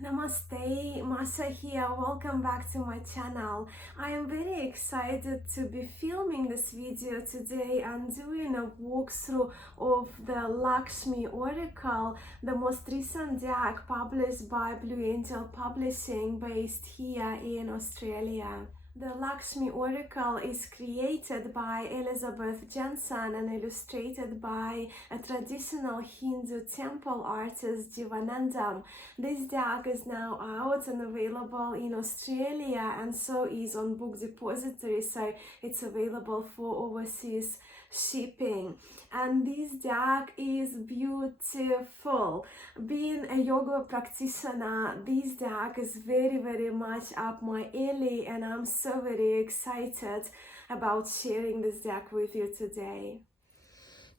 Namaste, Masha here. Welcome back to my channel. I am very excited to be filming this video today and doing a walkthrough of the Lakshmi Oracle, the most recent deck published by Blue Angel Publishing based here in Australia. The Lakshmi Oracle is created by Elizabeth Jensen and illustrated by a traditional Hindu temple artist Jivanandam. This deck is now out and available in Australia, and so is on Book Depository, so it's available for overseas shipping. And this deck is beautiful. Being a yoga practitioner, this deck is very much up my alley, and I'm so very excited about sharing this deck with you today.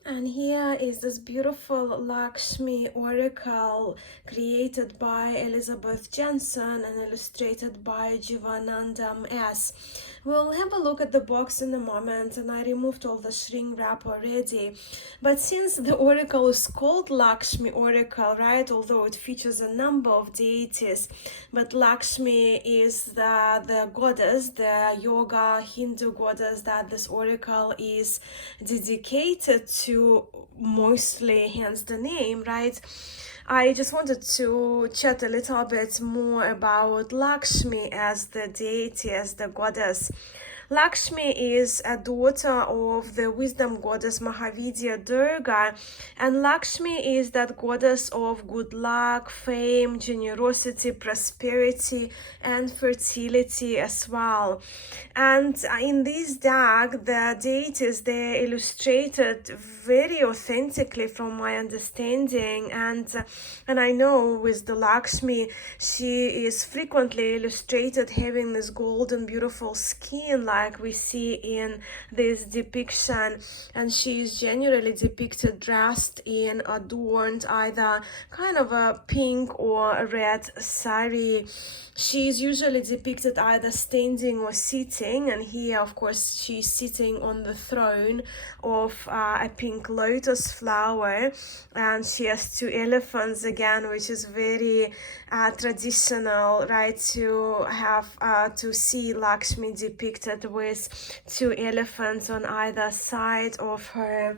And here is this beautiful Lakshmi Oracle created by Elizabeth Jensen and illustrated by Jivanandam S. We'll have a look at the box in a moment, and I removed all the shrink wrap already. But since the oracle is called Lakshmi Oracle, right, although it features a number of deities, but Lakshmi is the goddess, the yoga Hindu goddess that this oracle is dedicated to, mostly, hence the name, right? I just wanted to chat a little bit more about Lakshmi as the deity, as the goddess. Lakshmi is a daughter of the wisdom goddess Mahavidya Durga, and Lakshmi is that goddess of good luck, fame, generosity, prosperity, and fertility as well. And in this deck, the deities, they're illustrated very authentically from my understanding, and I know with the Lakshmi, she is frequently illustrated having this golden beautiful skin like we see in this depiction, and she is generally depicted dressed in adorned either kind of a pink or a red sari. She is usually depicted either standing or sitting, and here of course she's sitting on the throne of a pink lotus flower, and she has two elephants again, which is very traditional, right, to have to see Lakshmi depicted with two elephants on either side of her.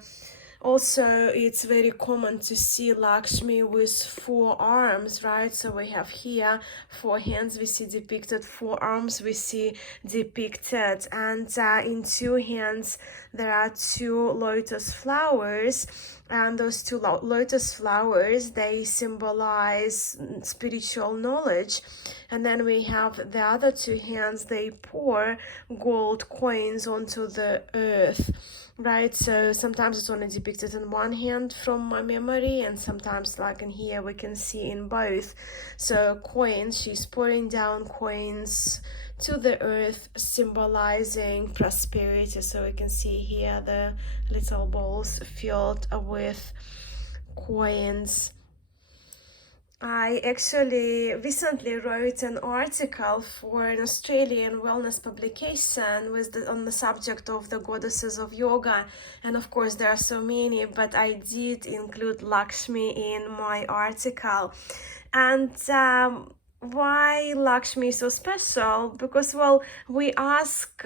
Also, it's very common to see Lakshmi with four arms, right? So we have here four hands, we see depicted, four arms we see depicted, and in two hands there are two lotus flowers, and those two lotus flowers, they symbolize spiritual knowledge. And then we have the other two hands, they pour gold coins onto the earth, right? So sometimes it's only depicted in one hand from my memory, and sometimes like in here we can see in both. So coins, she's pouring down coins to the earth, symbolizing prosperity. So we can see here the little bowls filled with coins. I actually recently wrote an article for an Australian wellness publication on the subject of the goddesses of yoga, and of course there are so many, but I did include Lakshmi in my article. And why Lakshmi is so special? Because, well, we ask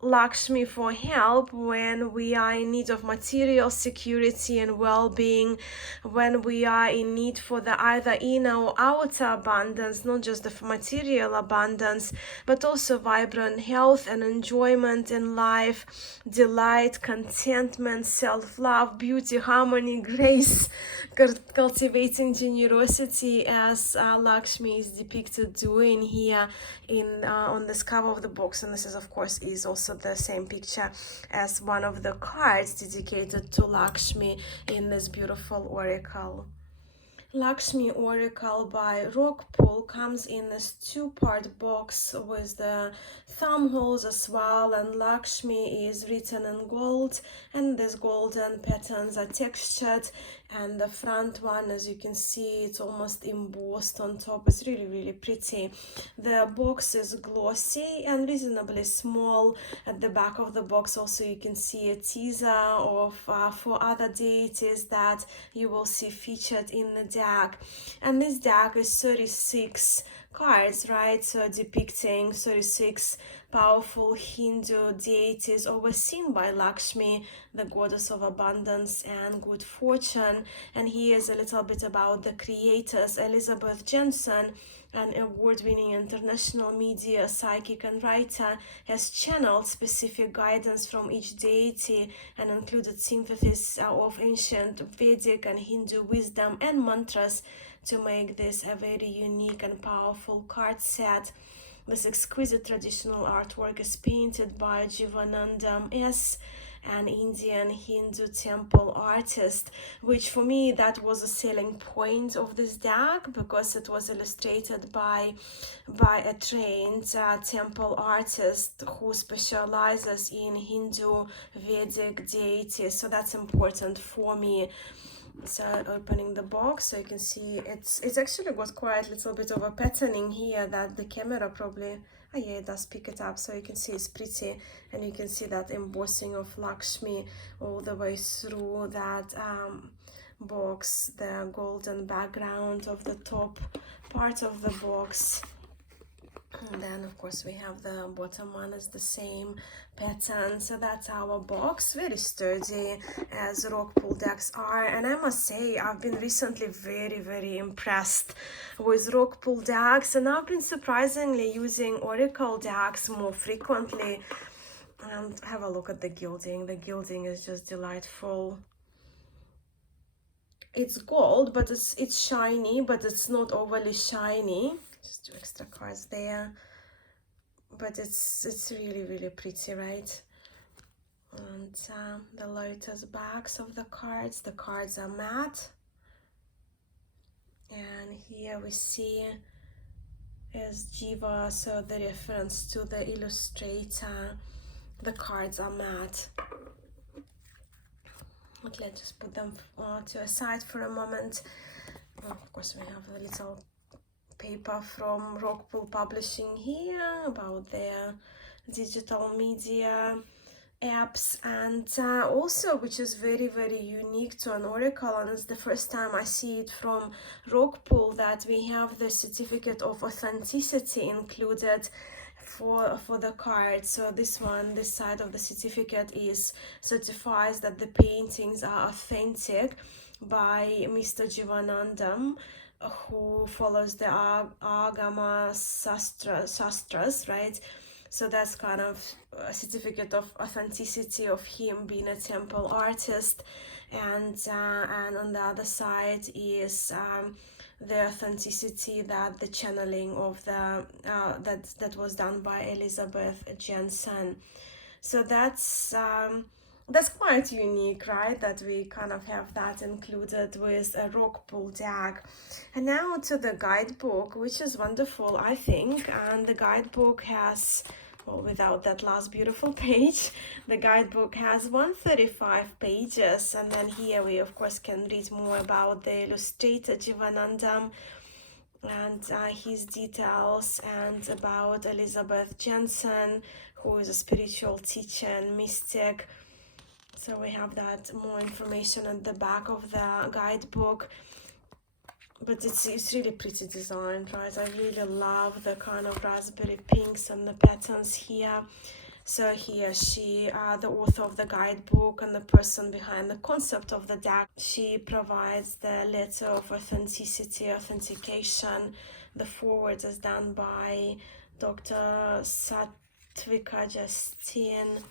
Lakshmi for help when we are in need of material security and well-being, when we are in need for the either inner or outer abundance, not just the material abundance, but also vibrant health and enjoyment in life, delight, contentment, self-love, beauty, harmony, grace, cultivating generosity, as Lakshmi is depicted doing here in on this cover of the box. And this is of course is also the same picture as one of the cards dedicated to Lakshmi in this beautiful oracle. Lakshmi Oracle by Rockpool comes in this two-part box with the thumb holes as well, and Lakshmi is written in gold, and these golden patterns are textured, and the front one, as you can see, it's almost embossed on top. It's really pretty. The box is glossy and reasonably small. At the back of the box also you can see a teaser of 4 other deities that you will see featured in the deck. And this deck is 36 cards, right? So depicting 36 powerful Hindu deities overseen by Lakshmi, the goddess of abundance and good fortune. And here's a little bit about the creators. Elizabeth Jensen, an award-winning international media psychic and writer, has channeled specific guidance from each deity and included synthesis of ancient Vedic and Hindu wisdom and mantras to make this a very unique and powerful card set. This exquisite traditional artwork is painted by Jivanandam S., an Indian Hindu temple artist, which for me that was a selling point of this deck, because it was illustrated by a trained temple artist who specializes in Hindu Vedic deities. So that's important for me. So opening the box, so you can see it's actually got quite a little bit of a patterning here that the camera probably, oh yeah, it does pick it up, so you can see it's pretty, and you can see that embossing of Lakshmi all the way through that box, the golden background of the top part of the box. And then of course we have the bottom one is the same pattern. So that's our box, very sturdy as Rockpool decks are. And I must say I've been recently very impressed with Rockpool decks, and I've been surprisingly using Oracle decks more frequently. And have a look at the gilding. The gilding is just delightful. It's gold, but it's shiny, but it's not overly shiny. Just 2 extra cards there, but it's really pretty, right? And the lotus backs of the cards are matte, and here we see as Jiva, so the reference to the illustrator. The cards are matte. Okay, let's just put them to a side for a moment. Of course we have a little paper from Rockpool Publishing here about their digital media apps, and also, which is very unique to an Oracle, and it's the first time I see it from Rockpool, that we have the certificate of authenticity included for the card. So this side of the certificate is certifies that the paintings are authentic by Mr. Jivanandam, who follows the Agama Shastras, right? So that's kind of a certificate of authenticity of him being a temple artist, and on the other side is the authenticity that the channeling of the that was done by Elizabeth Jensen. So that's quite unique, right? That we kind of have that included with a Rockpool deck. And now to the guidebook, which is wonderful, I think. And the guidebook has, well, without that last beautiful page, the guidebook has 135 pages. And then here we, of course, can read more about the illustrator Jivanandam and his details, and about Elizabeth Jensen, who is a spiritual teacher and mystic. So we have that more information at the back of the guidebook, but it's really pretty designed, right? I really love the kind of raspberry pinks and the patterns here. So here she, the author of the guidebook and the person behind the concept of the deck, she provides the letter of authenticity, authentication. The foreword is done by Dr. Satvika Justine.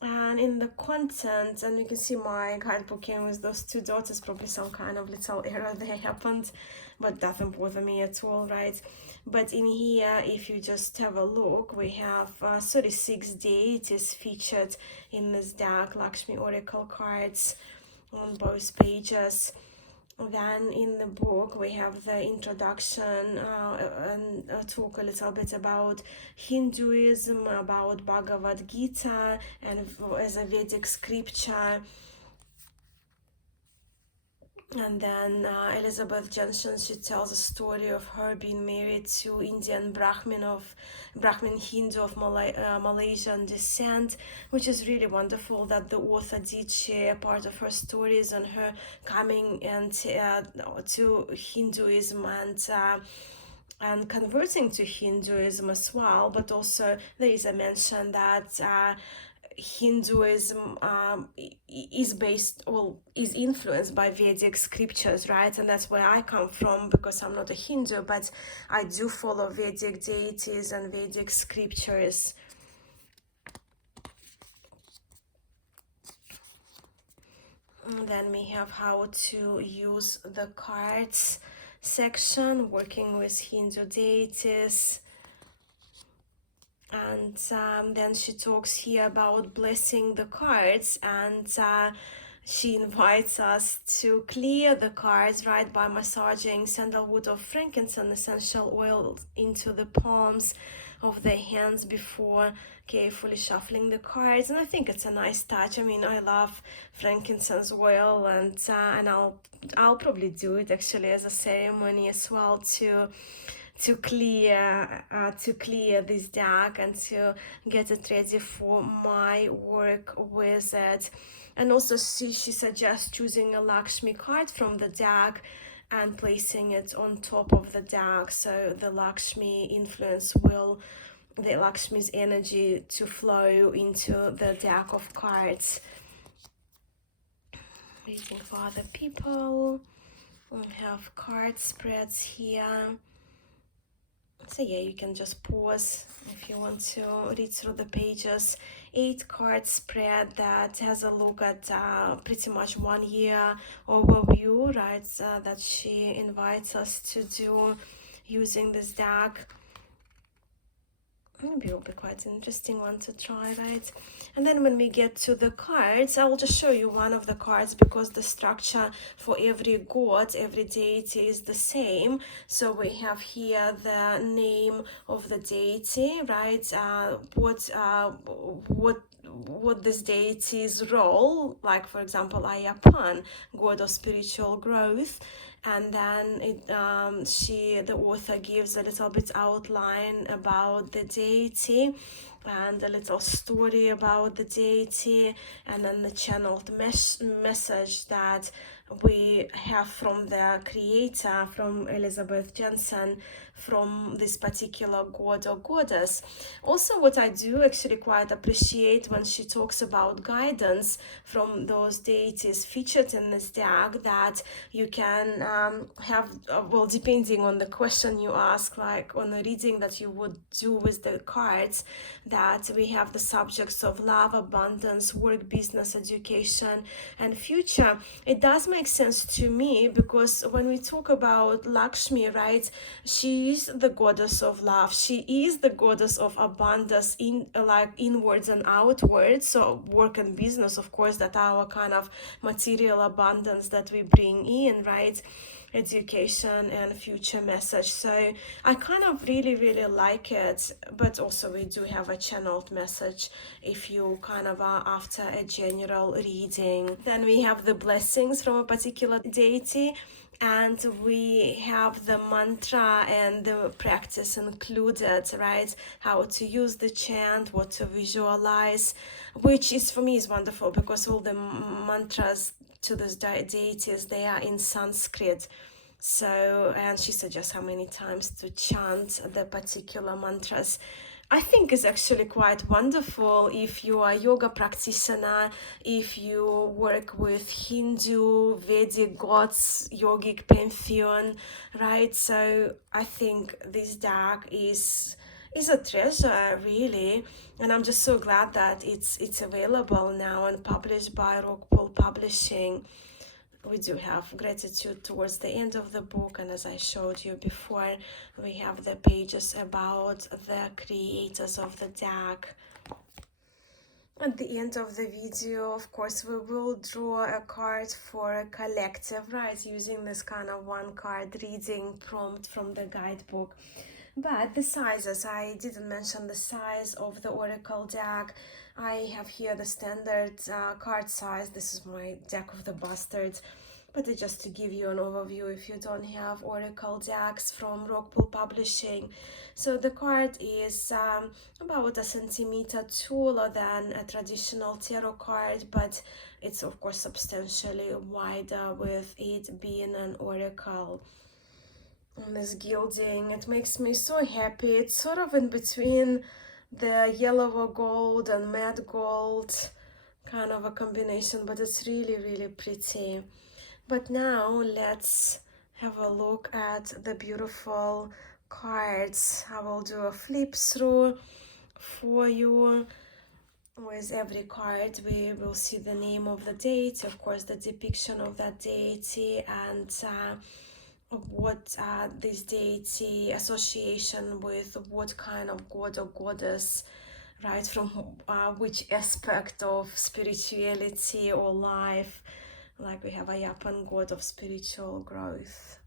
And in the content, and you can see my guidebook came with those 2 dots. Probably some kind of little error there happened, but doesn't bother me at all, right? But in here, if you just have a look, we have 36 deities featured in this deck, Lakshmi Oracle cards on both pages. Then in the book we have the introduction and talk a little bit about Hinduism, about Bhagavad Gita, and as a Vedic scripture. And then Elizabeth Jensen, she tells a story of her being married to Indian Brahmin Hindu of Malaysian descent, which is really wonderful that the author did share part of her stories on her coming to Hinduism and converting to Hinduism as well. But also there is a mention that Hinduism is based, well, is influenced by Vedic scriptures, right? And that's where I come from, because I'm not a Hindu, but I do follow Vedic deities and Vedic scriptures. And then we have how to use the cards section, working with Hindu deities. And then she talks here about blessing the cards, and she invites us to clear the cards, right, by massaging sandalwood of frankincense essential oil into the palms of the hands before carefully shuffling the cards. And I think it's a nice touch. I mean, I love frankincense oil, and I'll probably do it actually as a ceremony as well to clear this deck and to get it ready for my work with it. And also she suggests choosing a Lakshmi card from the deck and placing it on top of the deck, so the Lakshmi's energy to flow into the deck of cards. Reading for other people. We have card spreads here. So yeah, you can just pause if you want to read through the pages. 8-card spread that has a look at pretty much 1 year overview, right, that she invites us to do using this deck. Maybe it will be quite an interesting one to try, right? And then when we get to the cards, I will just show you one of the cards, because the structure for every god, every deity is the same. So we have here the name of the deity, right? What this deity's role, like for example Ayyappan, god of spiritual growth. And then the author gives a little bit outline about the deity and a little story about the deity, and then the channeled message that we have from the creator, from Elizabeth Jensen, from this particular god or goddess. Also, what I do actually quite appreciate when she talks about guidance from those deities featured in this deck, that you can have, well, depending on the question you ask, like on the reading that you would do with the cards, that we have the subjects of love, abundance, work, business, education, and future. It does make sense to me, because when we talk about Lakshmi, right, she is the goddess of love. She is the goddess of abundance, inwards and outwards. So work and business, of course, that our kind of material abundance that we bring in, right? Education and future message. So I kind of really like it, but also we do have a channeled message if you kind of are after a general reading. Then we have the blessings from a particular deity, and we have the mantra and the practice included, right? How to use the chant, what to visualize, which is, for me, is wonderful, because all the mantras to these deities, they are in Sanskrit. So, and she suggests how many times to chant the particular mantras. I think is actually quite wonderful if you are a yoga practitioner, if you work with Hindu, Vedic gods, yogic pantheon, right? So I think this deck is a treasure, really, and I'm just so glad that it's available now and published by Rockpool Publishing. We do have gratitude towards the end of the book, and as I showed you before, we have the pages about the creators of the deck. At the end of the video, of course, we will draw a card for a collective, right, using this kind of one card reading prompt from the guidebook. But the sizes, I didn't mention the size of the oracle deck. I have here the standard card size. This is my deck of the bastards. but it's just to give you an overview if you don't have oracle decks from Rockpool Publishing. So the card is about a centimeter taller than a traditional tarot card, but it's of course substantially wider, with it being an oracle. And this gilding, it makes me so happy. It's sort of in between the yellow gold and matte gold, kind of a combination, but it's really, really pretty. But now let's have a look at the beautiful cards. I will do a flip through for you. With every card we will see the name of the deity, of course the depiction of that deity, and what this deity association with what kind of god or goddess, right, from which aspect of spirituality or life. Like we have a Japan god of spiritual growth.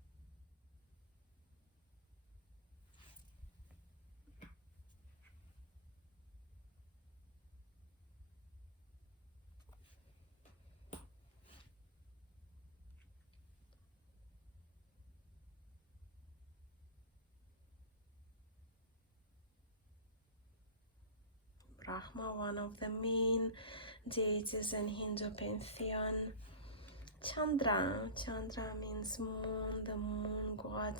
Brahma, one of the main deities in Hindu pantheon. Chandra means moon, the moon god.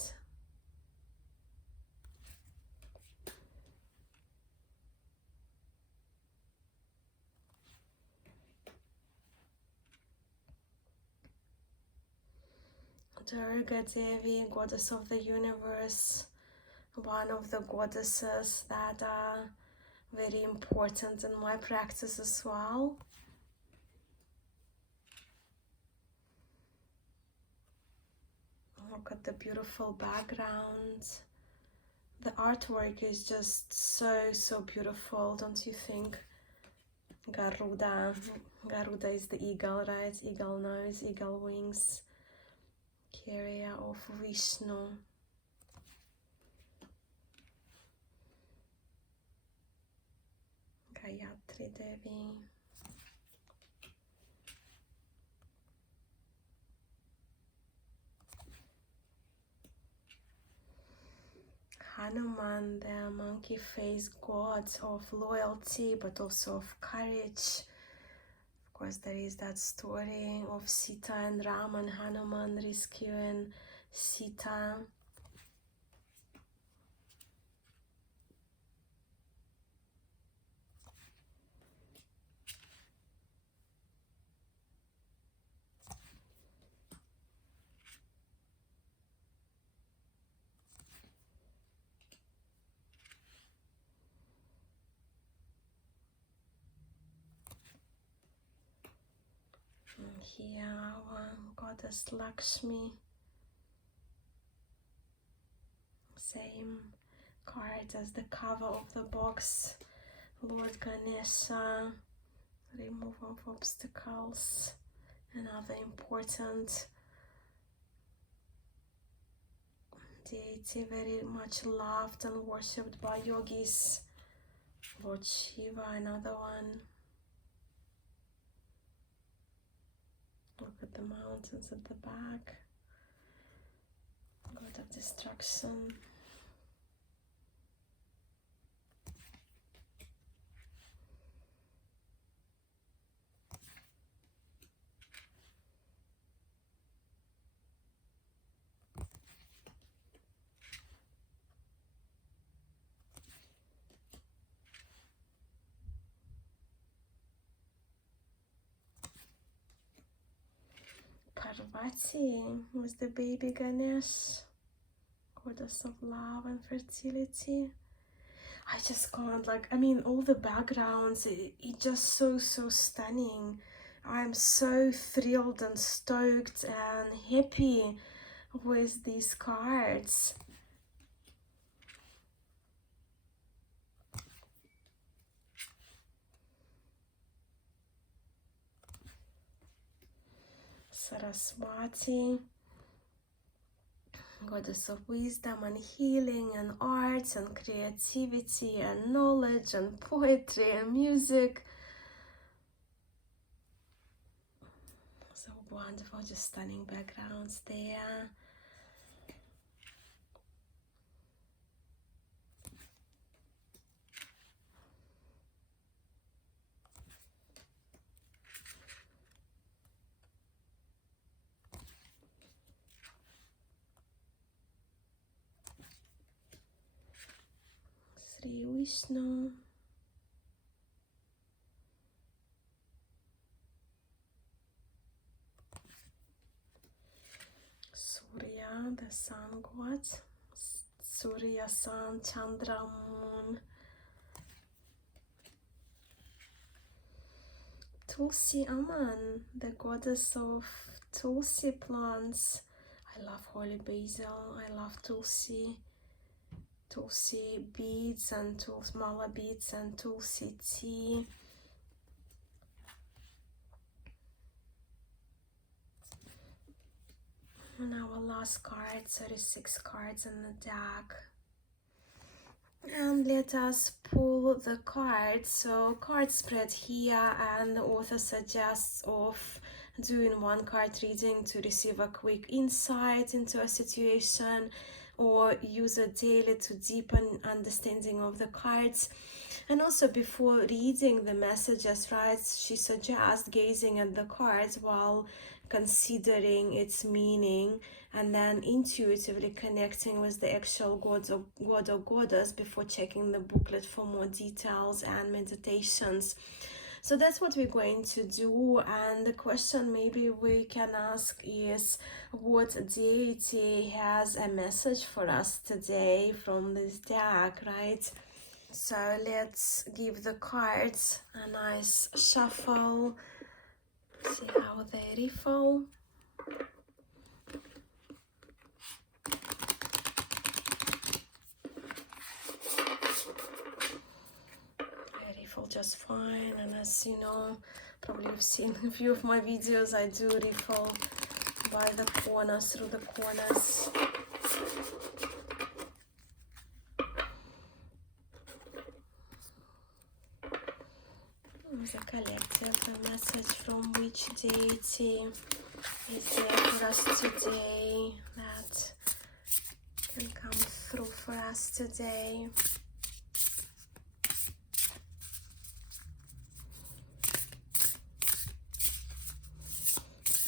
Durga Devi, goddess of the universe, one of the goddesses that are very important in my practice as well. Look at the beautiful background. The artwork is just so beautiful, don't you think? Garuda is the eagle, right? Eagle nose, eagle wings, carrier of Vishnu. Gayatri Devi. Hanuman, the monkey face god of loyalty but also of courage. Of course, there is that story of Sita and Ram and Hanuman rescuing Sita. Here our goddess Lakshmi, same card as the cover of the box. Lord Ganesha, remove of obstacles, another important deity, very much loved and worshipped by yogis. Lord Shiva, another one. Look at the mountains at the back. God of destruction. Parvati was the baby Ganesh, goddess of love and fertility. I just can't, like, I mean, all the backgrounds, it just so stunning. I'm so thrilled and stoked and happy with these cards. Saraswati, goddess of wisdom and healing and arts and creativity and knowledge and poetry and music. So Wonderful, just stunning backgrounds there. Sri Vishnu. Surya, the sun god. Surya, sun, Chandra, moon. Tulsi Aman, the goddess of Tulsi plants. I love holy basil, I love Tulsi beads and Tulsi mala beads and Tulsi tea. And our last card, 36 cards in the deck. And let us pull the cards. So card spread here, and the author suggests of doing one card reading to receive a quick insight into a situation, or use it daily to deepen understanding of the cards. And also before reading the messages, right, she suggests gazing at the cards while considering its meaning, and then intuitively connecting with the actual god or goddess before checking the booklet for more details and meditations. So that's what we're going to do. And the question maybe we can ask is, what deity has a message for us today from this deck, right? So let's give the cards a nice shuffle, see how they riffle. They riffle just fine, and as you know, probably you've seen a few of my videos, I do riffle by the corners, through the corners. As a collective, a message from which deity is there for us today, that can come through for us today.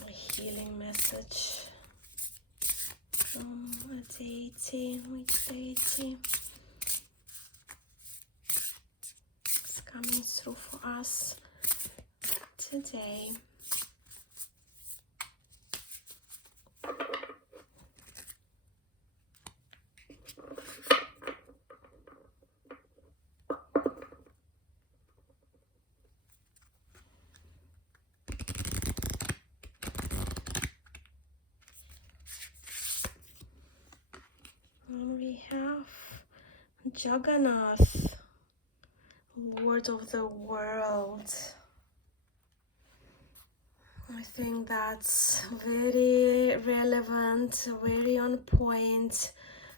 A healing message from a deity, which deity is coming through for us today. And we have Jagannath, Lord of the world. I think that's very relevant, very on point.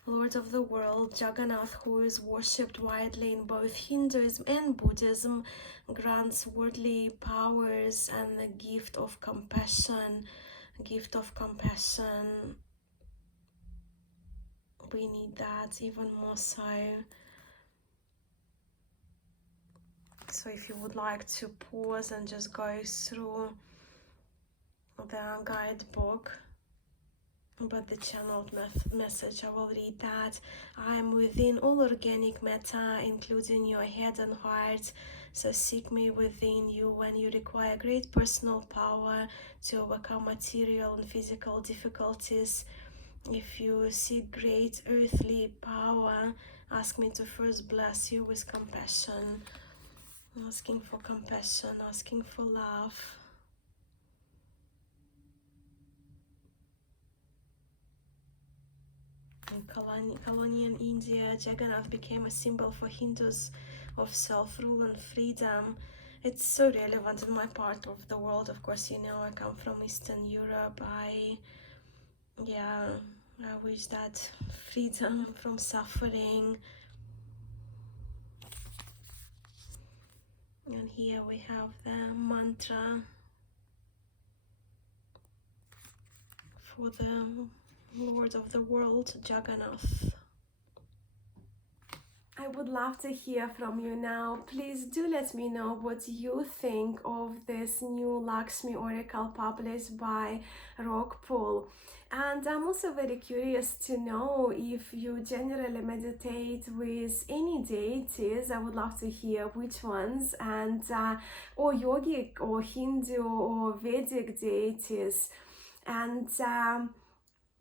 Lord of the world, Jagannath, who is worshipped widely in both Hinduism and Buddhism, grants worldly powers and the gift of compassion. Gift of compassion. We need that even more so. So if you would like to pause and just go through the guidebook about the channeled message, I will read that. I am within all organic matter, including your head and heart. So seek me within you when you require great personal power to overcome material and physical difficulties. If you seek great earthly power, ask me to first bless you with compassion. Asking for compassion, asking for love. In colonial India, Jagannath became a symbol for Hindus of self-rule and freedom. It's so relevant in my part of the world. Of course, you know, I come from Eastern Europe. I wish that freedom from suffering. And here we have the mantra. for the Lord of the world, Jagannath. I would love to hear from you now. Please do let me know what you think of this new Lakshmi oracle published by Rockpool. And I'm also very curious to know if you generally meditate with any deities. I would love to hear which ones, and or yogic or Hindu or Vedic deities. And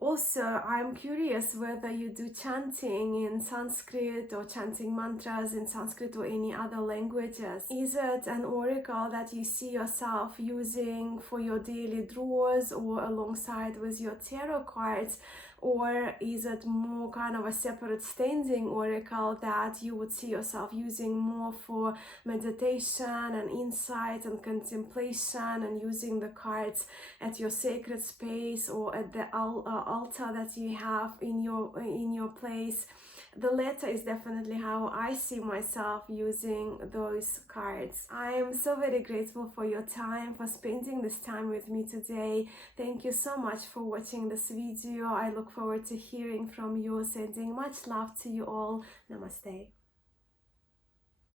also, I'm curious whether you do chanting in Sanskrit or chanting mantras in Sanskrit or any other languages. Is it an oracle that you see yourself using for your daily drawers or alongside with your tarot cards? Or is it more kind of a separate standing oracle that you would see yourself using more for meditation and insight and contemplation, and using the cards at your sacred space or at the altar that you have in your place? The latter is definitely how I see myself using those cards. I am so very grateful for your time, for spending this time with me today. Thank you so much for watching this video. I look forward to hearing from you. Sending much love to you all. Namaste.